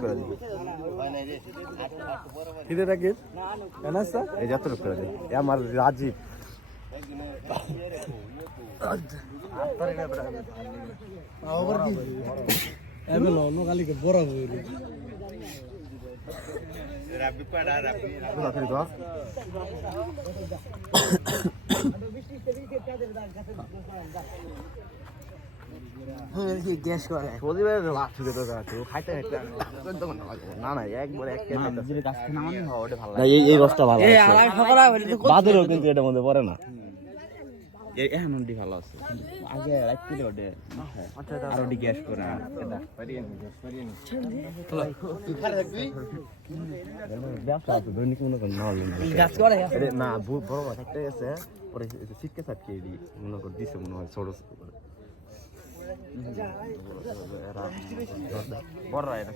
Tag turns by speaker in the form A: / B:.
A: করে দিই এই যতটুকু করে দিই আমার রাজীব।
B: গ্যাস করে
A: প্রতিবার লাস্ট দিতে তো খাইতে খাইতে না না একবার এক না এই এই রসটা ভালো
B: এই
A: আছে।
B: আলাই ফকরা হইলে তো
A: বাদেরও কিন্তু এটার মধ্যে পড়ে না।
C: এখন ভালো আছে। আগে রাখতে ওটে আর ওটি গ্যাস করে না।
A: ব্যবসা আছে দৈনিক মনে করেন না হলে
B: করে।
A: না বড় গেছে পরে মনে করে দিছে মনে হয় ছোট ছোট করে বড় এটা